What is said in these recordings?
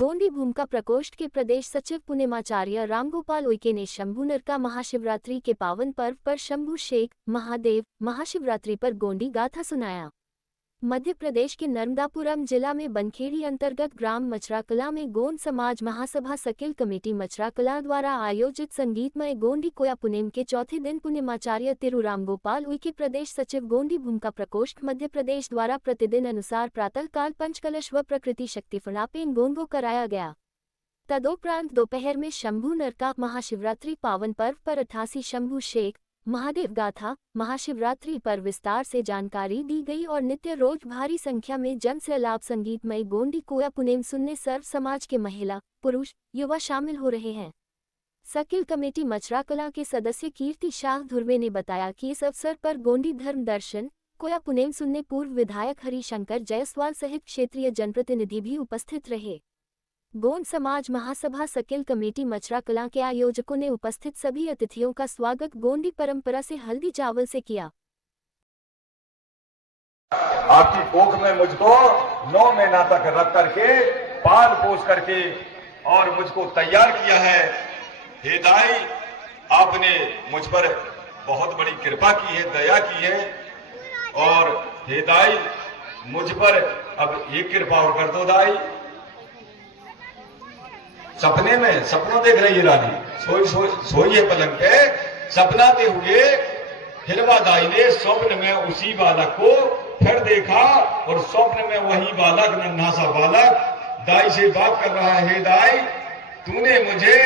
गोंडी भूमिका प्रकोष्ठ के प्रदेश सचिव पुण्यमाचार्य रामगोपाल उइके ने शंभू नरका महाशिवरात्रि के पावन पर्व पर शंभू शेख महादेव महाशिवरात्रि पर गोंडी गाथा सुनाया। मध्य प्रदेश के नर्मदापुरम जिला में बनखेड़ी अंतर्गत ग्राम मचराकला में गोंड समाज महासभा सकिल कमेटी मचराकला द्वारा आयोजित संगीतमय गोंडी कोया पुनेम के चौथे दिन पुण्यमाचार्य तिरु रामगोपाल उइके प्रदेश सचिव गोंडी भूमिका प्रकोष्ठ मध्य प्रदेश द्वारा प्रतिदिन अनुसार प्रातःकाल पंचकलश व प्रकृति शक्ति फड़ापेन गोंगो कराया गया। तदोपरांत दोपहर में शंभू नरका महाशिवरात्रि पावन पर्व पर 88 शंभू शेख महादेव गाथा महाशिवरात्रि पर विस्तार से जानकारी दी गई और नित्य रोज भारी संख्या में जन सैलाब संगीतमय गोंडी कोया पुनेम सुनने सर्व समाज के महिला पुरुष युवा शामिल हो रहे हैं। सकिल कमेटी मचराकला के सदस्य कीर्ति शाह धुर्वे ने बताया कि इस अवसर पर गोंडी धर्म दर्शन कोया पुनेम सुनने पूर्व विधायक हरिशंकर जायसवाल सहित क्षेत्रीय जनप्रतिनिधि भी उपस्थित रहे। गोंड समाज महासभा सकिल कमेटी मचराकला के आयोजकों ने उपस्थित सभी अतिथियों का स्वागत गोंडी परंपरा से हल्दी चावल से किया। आपकी कोख में मुझको 9 महीना तक रख करके पाल पोस करके और मुझको तैयार किया है। हे दाई, आपने मुझ पर बहुत बड़ी कृपा की है, दया की है। और हे दाई, मुझ पर अब एक कृपा और कर दो दाई। सपने में सपनों देख रही है रानी, सोई है पलंग पे, सपनाते हुए हिरवा दाई ने स्वप्न में उसी बालक को फिर देखा और स्वप्न में वही बालक, नन्हा सा बालक दाई से बात कर रहा है। हे दाई, तूने मुझे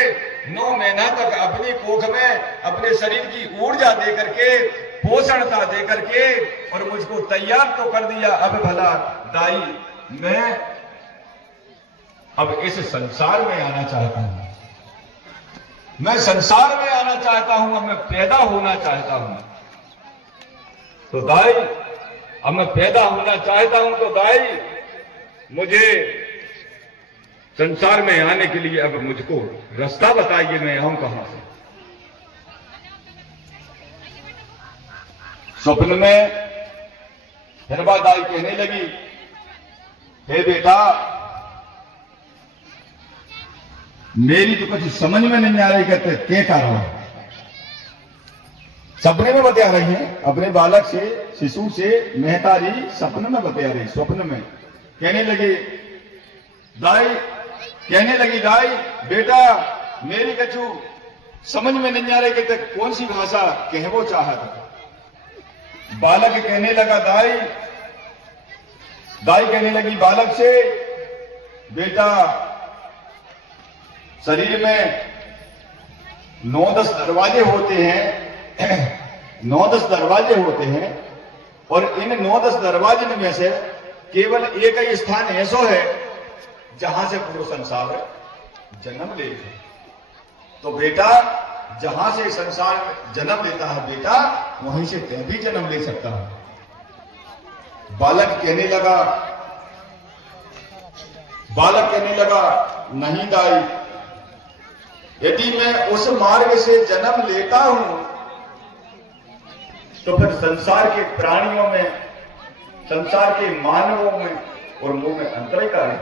9 महीना तक अपनी कोख में अपने शरीर की ऊर्जा दे करके, पोषणता दे करके और मुझको तैयार तो कर दिया। अब भला दाई, मैं अब इस संसार में आना चाहता हूं, मैं संसार में आना चाहता हूं, अब मैं पैदा होना चाहता हूं। तो दाई, अब मैं पैदा होना चाहता हूं, तो दाई मुझे संसार में आने के लिए अब मुझको रास्ता बताइए, मैं आऊं कहां से। स्वप्न में हिरवा दाई कहने लगी, हे बेटा, मेरी तो कुछ समझ में नहीं आ रही, कहते क्या कर रहा है। सपने में बता रही है, अपने बालक से, शिशु से महतारी सपने में बता रही। स्वप्न में कहने लगी दाई, बेटा मेरी कछु समझ में नहीं आ रही, कहते कौन सी भाषा कहवो चाहता। बालक कहने लगा दाई कहने लगी बालक से, बेटा शरीर में 9-10 दरवाजे होते हैं, 9-10 दरवाजे होते हैं और इन 9-10 दरवाजे में से केवल एक ही स्थान ऐसा है जहां से पूरा संसार जन्म ले। तो बेटा, जहां से संसार जन्म लेता है बेटा, वहीं से तय भी जन्म ले सकता है। बालक कहने लगा नहीं दाई, यदि मैं उस मार्ग से जन्म लेता हूं तो फिर संसार के प्राणियों में, संसार के मानवों में और मुंह में अंतर ही का नहीं।